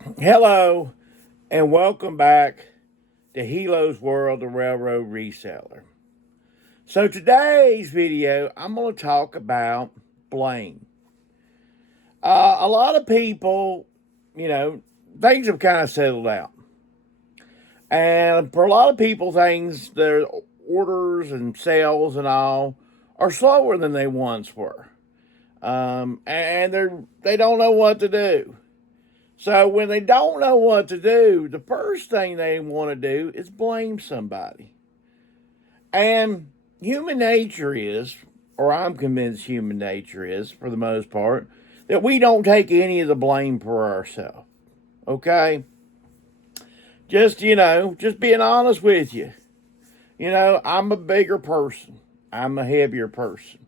Hello, and welcome back to Helo's World, the Railroad Reseller. So, today's video, I'm going to talk about blame. A lot of people, things have kind of settled out. And for a lot of people, their orders and sales and all are slower than they once were. And they don't know what to do. So when they don't know what to do, the first thing they want to do is blame somebody. And human nature is, or I'm convinced human nature is, for the most part, that we don't take any of the blame for ourselves. Okay? Just being honest with you. I'm a bigger person. I'm a heavier person.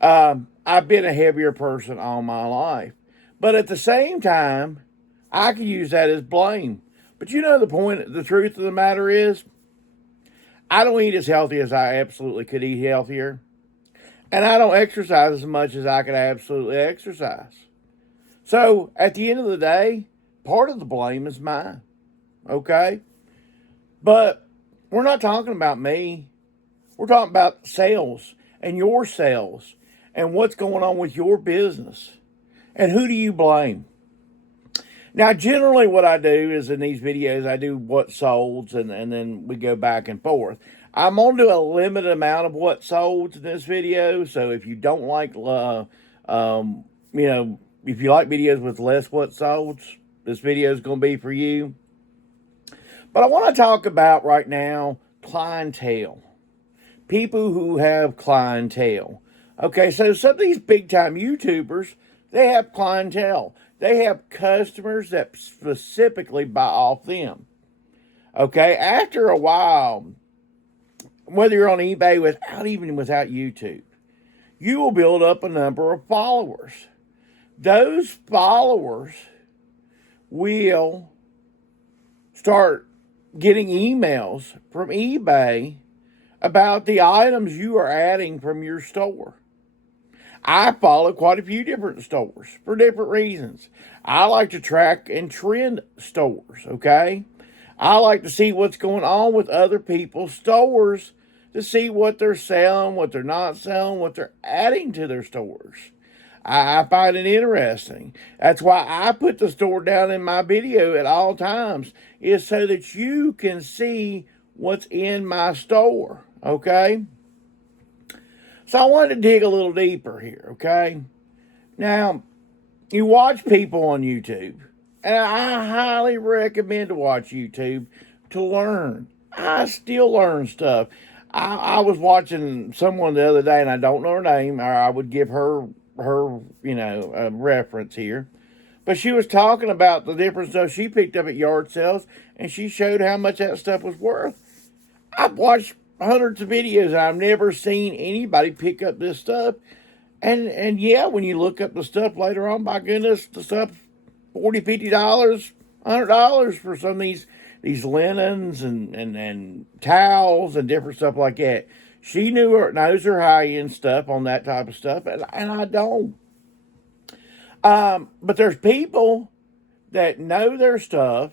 I've been a heavier person all my life. But at the same time, I could use that as blame. But the truth of the matter is, I don't eat as healthy as I absolutely could eat healthier. And I don't exercise as much as I could absolutely exercise. So at the end of the day, part of the blame is mine. Okay? But we're not talking about me. We're talking about sales and your sales and what's going on with your business. And who do you blame? Now, generally, what I do is in these videos, I do what solds and then we go back and forth. I'm going to do a limited amount of what solds in this video. So if you don't like, if you like videos with less what solds, this video is going to be for you. But I want to talk about right now clientele. People who have clientele. Okay, so some of these big time YouTubers, they have clientele. They have customers that specifically buy off them. Okay, after a while, whether you're on eBay without YouTube, you will build up a number of followers. Those followers will start getting emails from eBay about the items you are adding from your store. I follow quite a few different stores for different reasons. I like to track and trend stores, okay? I like to see what's going on with other people's stores to see what they're selling, what they're not selling, what they're adding to their stores. I find it interesting. That's why I put the store down in my video at all times, is so that you can see what's in my store, okay? So I wanted to dig a little deeper here, okay? Now, you watch people on YouTube, and I highly recommend to watch YouTube to learn. I still learn stuff. I was watching someone the other day, and I don't know her name, or I would give her a reference here. But she was talking about the different stuff she picked up at yard sales, and she showed how much that stuff was worth. I've watched hundreds of videos, and I've never seen anybody pick up this stuff. And yeah, when you look up the stuff later on, my goodness, the stuff $40, $50, $100 for some of these linens and towels and different stuff like that. She knows her high end stuff on that type of stuff, and I don't. But there's people that know their stuff,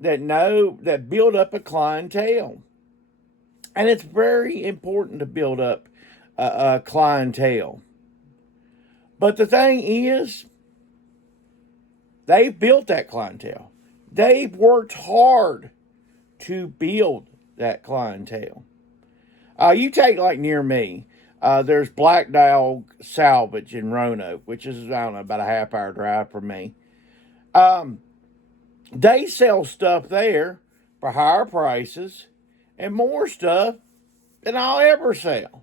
that build up a clientele, and it's very important to build up a clientele. But the thing is, they've built that clientele. They've worked hard to build that clientele. You take like near me, there's Black Dog Salvage in Roanoke, which is, I don't know, about a half-hour drive from me. They sell stuff there for higher prices and more stuff than I'll ever sell.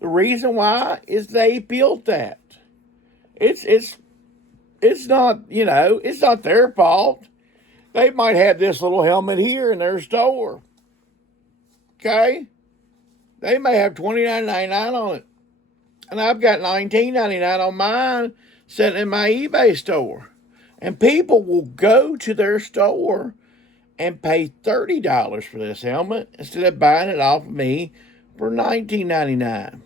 The reason why is they built that. It's not, it's not their fault. They might have this little helmet here in their store. Okay? They may have $29.99 on it. And I've got $19.99 on mine sitting in my eBay store. And people will go to their store and pay $30 for this helmet instead of buying it off of me for $19.99.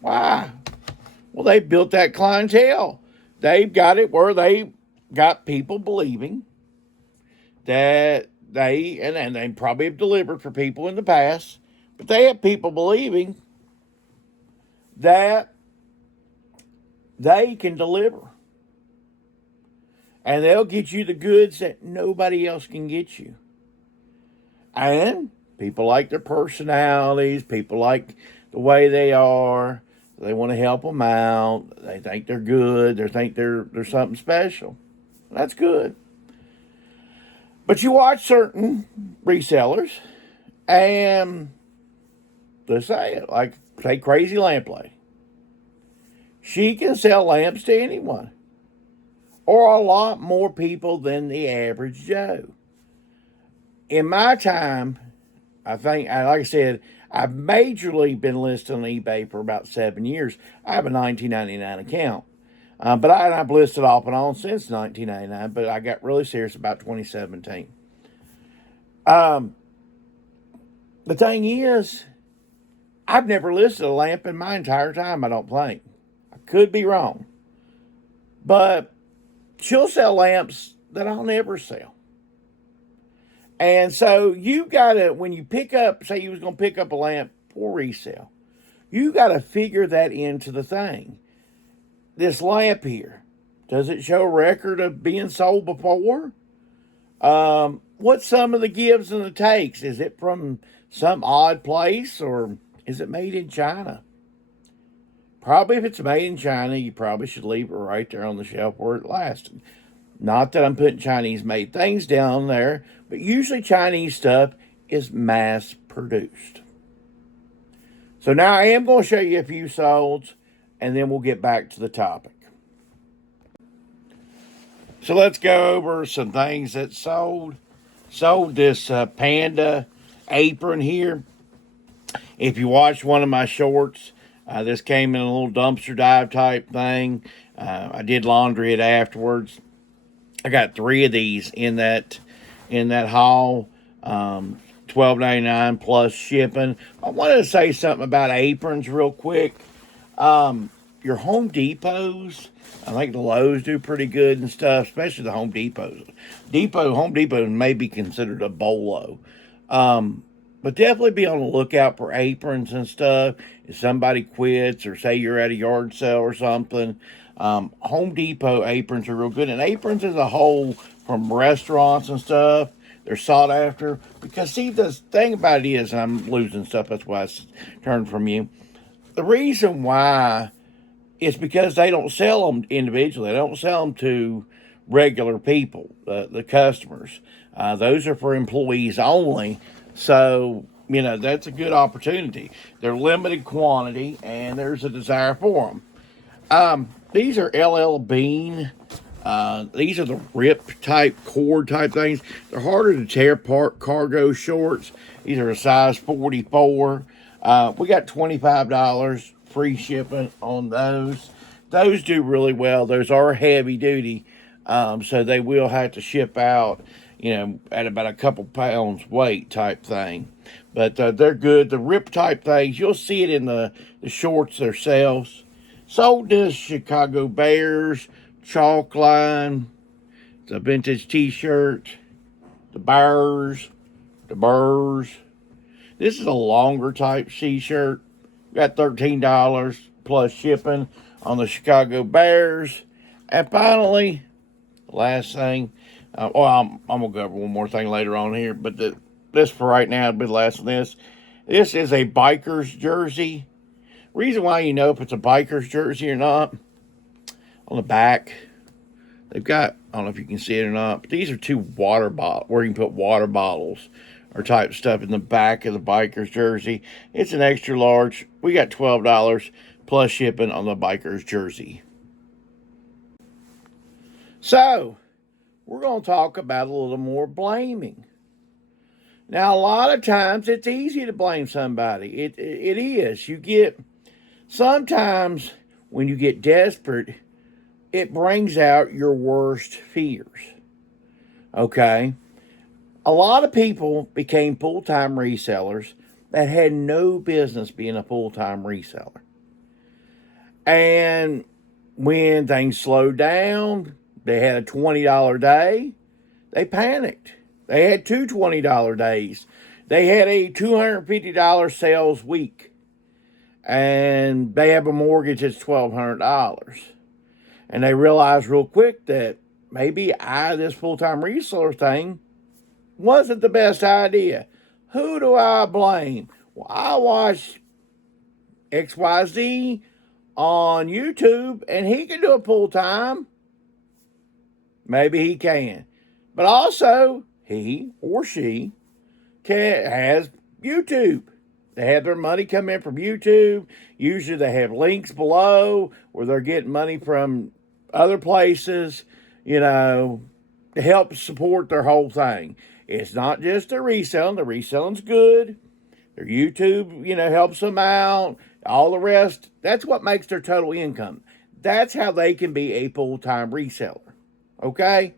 Why? Well, they built that clientele. They've got it where they got people believing that and they probably have delivered for people in the past, but they have people believing that they can deliver. And they'll get you the goods that nobody else can get you. And people like their personalities, people like the way they are. They want to help them out. They think they're good. They think they're something special. That's good. But you watch certain resellers, and let's say it, like say Crazy Lamp Lady. She can sell lamps to anyone, or a lot more people than the average Joe. In my time, I think, like I said, I've majorly been listed on eBay for about 7 years. I have a 1999 account. But I've listed off and on since 1999, but I got really serious about 2017. The thing is, I've never listed a lamp in my entire time, I don't think. I could be wrong. But she'll sell lamps that I'll never sell. And so you got to, when you pick up, say you was going to pick up a lamp for resale, you got to figure that into the thing. This lamp here, does it show a record of being sold before? What's some of the gives and the takes? Is it from some odd place, or is it made in China? Probably if it's made in China, you probably should leave it right there on the shelf where it lasted. Not that I'm putting Chinese-made things down there, but usually Chinese stuff is mass-produced. So now I am going to show you a few solds, and then we'll get back to the topic. So let's go over some things that sold. Sold this Panda apron here. If you watched one of my shorts, this came in a little dumpster dive type thing. I did laundry it afterwards. I got 3 of these in that haul. $12.99 plus shipping. I wanted to say something about aprons real quick. Your Home Depots, I think the Lowe's do pretty good and stuff, especially the Home Depots. Home Depot may be considered a bolo. But definitely be on the lookout for aprons and stuff. If somebody quits, or say you're at a yard sale or something, Home Depot aprons are real good. And aprons as a whole, from restaurants and stuff, they're sought after. Because see, the thing about it is, and I'm losing stuff, that's why I turned from you. The reason why is because they don't sell them individually. They don't sell them to regular people, the customers. Those are for employees only. So, that's a good opportunity. They're limited quantity, and there's a desire for them. These are LL Bean. These are the rip type, cord type things. They're harder to tear apart, cargo shorts. These are a size 44. We got $25 free shipping on those. Those do really well. Those are heavy duty, so they will have to ship out, at about a couple pounds weight type thing. But they're good. The rip type things, you'll see it in the shorts themselves. Sold this Chicago Bears chalk line. It's a vintage t-shirt. The Bears. This is a longer type t-shirt. Got $13 plus shipping on the Chicago Bears. And finally, the last thing. I'm going to go over one more thing later on here. But this for right now, it'll be the last of this. This is a biker's jersey. Reason why you know if it's a biker's jersey or not, on the back, they've got, I don't know if you can see it or not, but these are 2 water bottles, where you can put water bottles or type stuff in the back of the biker's jersey. It's an extra large. We got $12 plus shipping on the biker's jersey. So, we're going to talk about a little more blaming. Now, a lot of times it's easy to blame somebody. It is. Sometimes when you get desperate, it brings out your worst fears. Okay? A lot of people became full-time resellers that had no business being a full-time reseller. And when things slowed down, They had a $20 day. They panicked. They had two $20 days. They had a $250 sales week. And they have a mortgage that's $1,200. And they realized real quick that maybe this full-time reseller thing wasn't the best idea. Who do I blame? Well, I watched XYZ on YouTube, and he can do it full-time. Maybe he can. But also, he or she has YouTube. They have their money come in from YouTube. Usually they have links below where they're getting money from other places, to help support their whole thing. It's not just the reselling. The reselling's good. Their YouTube, helps them out. All the rest, that's what makes their total income. That's how they can be a full-time reseller. Okay?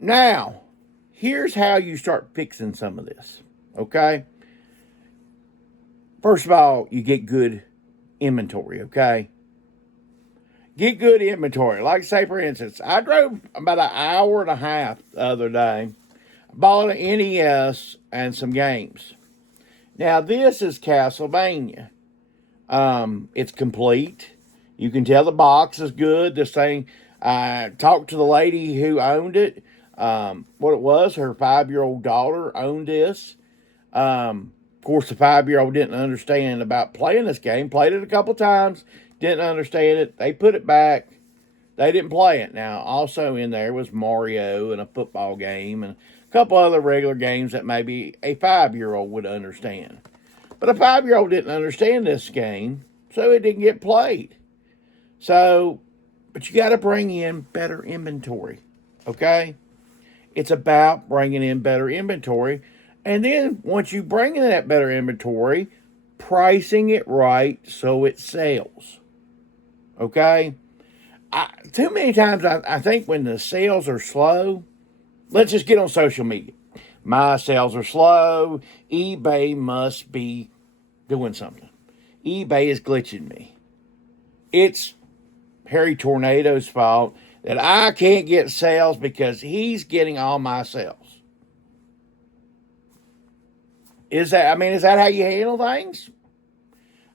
Now, here's how you start fixing some of this. Okay? First of all, you get good inventory, okay? Get good inventory. Like, say, for instance, I drove about an hour and a half the other day. Bought an NES and some games. Now, this is Castlevania. It's complete. You can tell the box is good. This thing, I talked to the lady who owned it. What it was, her 5-year-old daughter owned this. Of course, the 5-year-old didn't understand about playing this game. Played it a couple times. Didn't understand it. They put it back. They didn't play it. Now, also in there was Mario and a football game and a couple other regular games that maybe a 5-year-old would understand. But a 5-year-old didn't understand this game, so it didn't get played. But you got to bring in better inventory, okay? It's about bringing in better inventory. And then once you bring in that better inventory, pricing it right so it sells, okay? Too many times I think when the sales are slow, let's just get on social media. My sales are slow. eBay must be doing something. eBay is glitching me. It's Harry Tornado's fault that I can't get sales because he's getting all my sales. Is that how you handle things?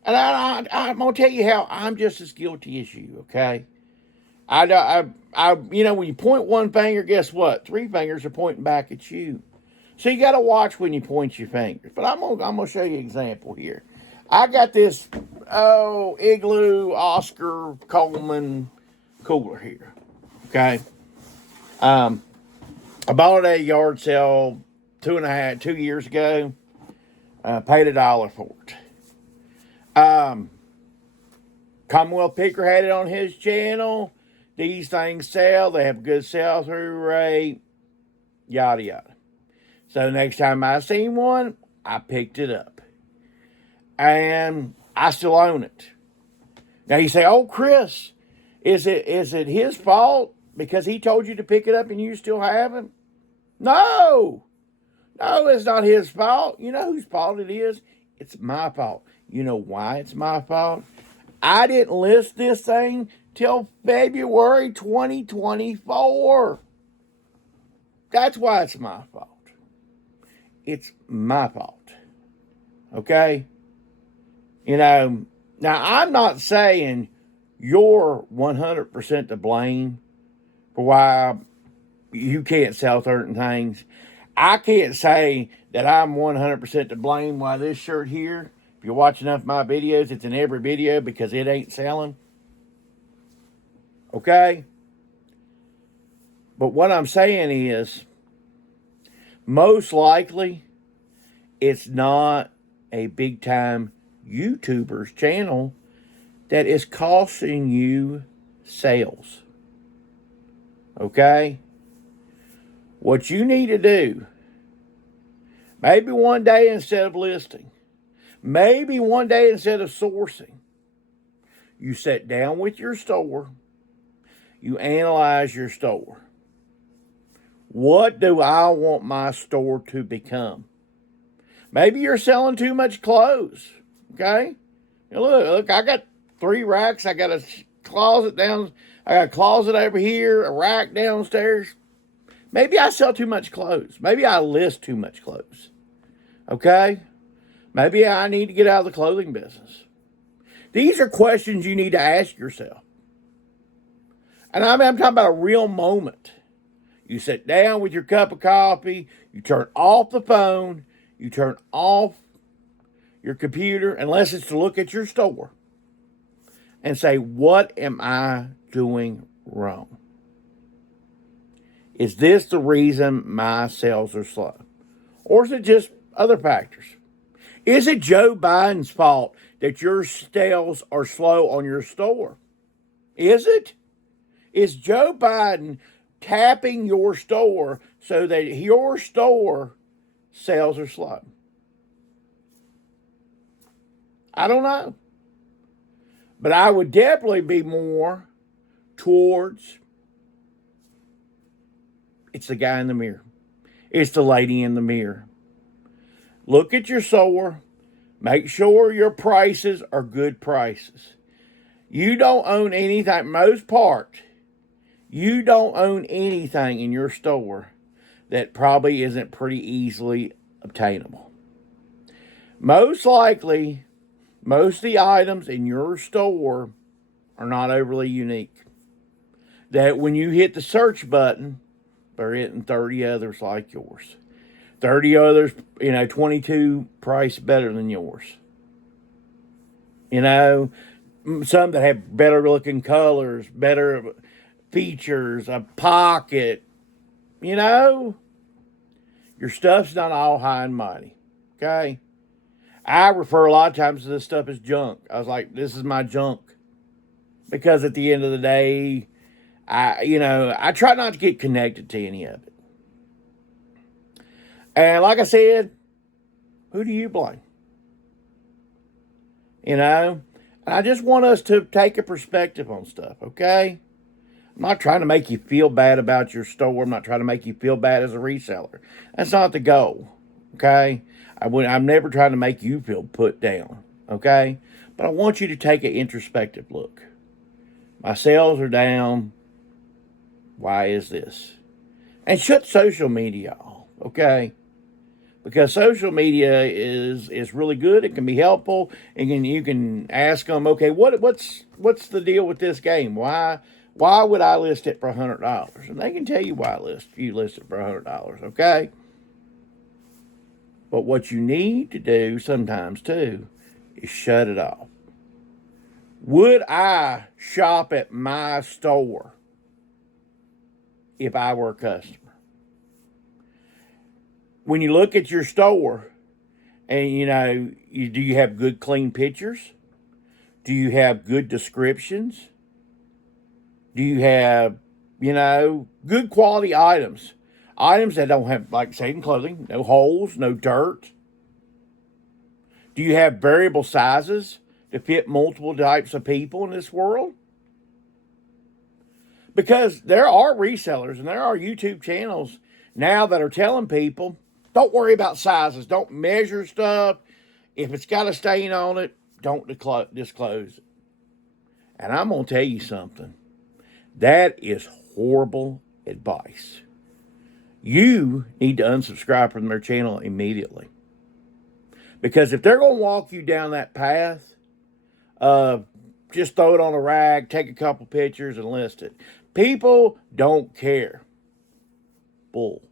And I'm going to tell you how I'm just as guilty as you, okay? When you point one finger, guess what? 3 fingers are pointing back at you. So you got to watch when you point your fingers. But I'm gonna show you an example here. I got this Igloo Oscar Coleman cooler here. Okay. I bought it at a yard sale 2 years ago. Paid $1 for it. Commonwealth Picker had it on his channel. These things sell. They have a good sell-through rate. Yada, yada. So next time I seen one, I picked it up. And I still own it. Now you say, oh, Chris, is it his fault because he told you to pick it up and you still haven't? No, it's not his fault. You know whose fault it is? It's my fault. You know why it's my fault? I didn't list this thing till February 2024. That's why it's my fault. It's my fault. Okay? Now I'm not saying you're 100% to blame for why you can't sell certain things. I can't say that I'm 100% to blame why this shirt here, if you watch enough of my videos, it's in every video because it ain't selling. Okay? But what I'm saying is, most likely, it's not a big-time YouTuber's channel that is costing you sales. Okay? What you need to do, maybe one day instead of listing, maybe one day instead of sourcing, you sit down with your store, you analyze your store. What do I want my store to become? Maybe you're selling too much clothes, okay? Now look, I got 3 racks. I got a closet I got a closet over here, a rack downstairs. Maybe I sell too much clothes. Maybe I list too much clothes. Okay? Maybe I need to get out of the clothing business. These are questions you need to ask yourself. And I'm talking about a real moment. You sit down with your cup of coffee, you turn off the phone, you turn off your computer, unless it's to look at your store, and say, what am I doing wrong? Is this the reason my sales are slow? Or is it just other factors? Is it Joe Biden's fault that your sales are slow on your store? Is it? Is Joe Biden tapping your store so that your store sales are slow? I don't know. But I would definitely be more towards it's the guy in the mirror. It's the lady in the mirror. Look at your store. Make sure your prices are good prices. You don't own anything, most part, you don't own anything in your store that probably isn't pretty easily obtainable. Most likely, most of the items in your store are not overly unique. That when you hit the search button, they're hitting 30 others like yours. 30 others, 22 price better than yours. Some that have better looking colors, better features, a pocket. Your stuff's not all high and mighty. Okay? I refer a lot of times to this stuff as junk. I was like, this is my junk. Because at the end of the day, I try not to get connected to any of it. And like I said, who do you blame? And I just want us to take a perspective on stuff, okay? I'm not trying to make you feel bad about your store. I'm not trying to make you feel bad as a reseller. That's not the goal, okay? I'm never trying to make you feel put down, okay? But I want you to take an introspective look. My sales are down. Why is this? And shut social media off, okay? Because social media is really good. It can be helpful, and you can ask them, okay, what's the deal with this game? Why would I list it for $100? And they can tell you why you list it for $100, okay? But what you need to do sometimes too is shut it off. Would I shop at my store if I were a customer? When you look at your store and, do you have good, clean pictures? Do you have good descriptions? Do you have, good quality items? Items that don't have, like saying clothing, no holes, no dirt. Do you have variable sizes to fit multiple types of people in this world? Because there are resellers and there are YouTube channels now that are telling people, don't worry about sizes. Don't measure stuff. If it's got a stain on it, don't disclose it. And I'm going to tell you something. That is horrible advice. You need to unsubscribe from their channel immediately. Because if they're going to walk you down that path, just throw it on a rag, take a couple pictures, and list it. People don't care. Bull.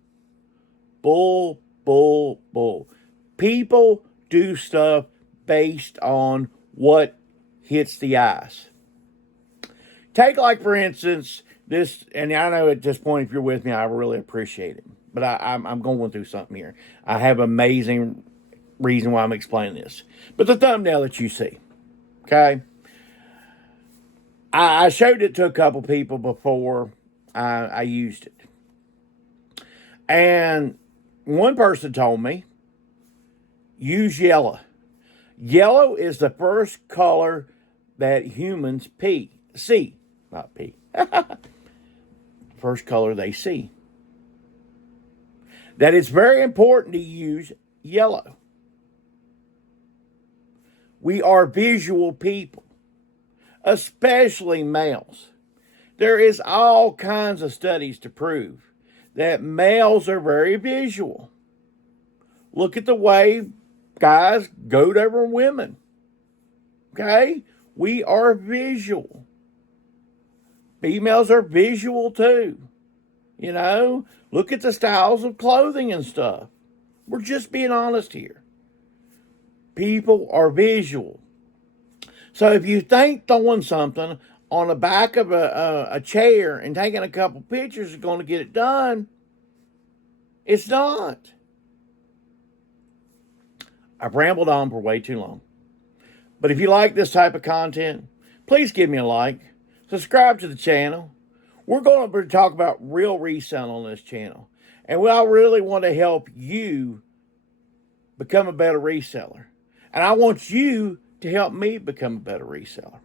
Bull, bull, bull. People do stuff based on what hits the eyes. Take, like, for instance, this, and I know at this point, if you're with me, I really appreciate it. But I'm going through something here. I have amazing reason why I'm explaining this. But the thumbnail that you see, okay? I showed it to a couple people before I used it. And one person told me, use yellow. Yellow is the first color that humans see. Not pee. First color they see. That it's very important to use yellow. We are visual people, especially males. There is all kinds of studies to prove that males are very visual. Look at the way guys goad over women. Okay? We are visual. Females are visual too. You know, look at the styles of clothing and stuff. We're just being honest here. People are visual. So if you think throwing something on the back of a chair and taking a couple pictures is going to get it done, it's not. I've rambled on for way too long. But if you like this type of content, please give me a like. Subscribe to the channel. We're going to talk about real reselling on this channel. And I really want to help you become a better reseller. And I want you to help me become a better reseller.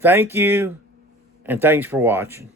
Thank you, and thanks for watching.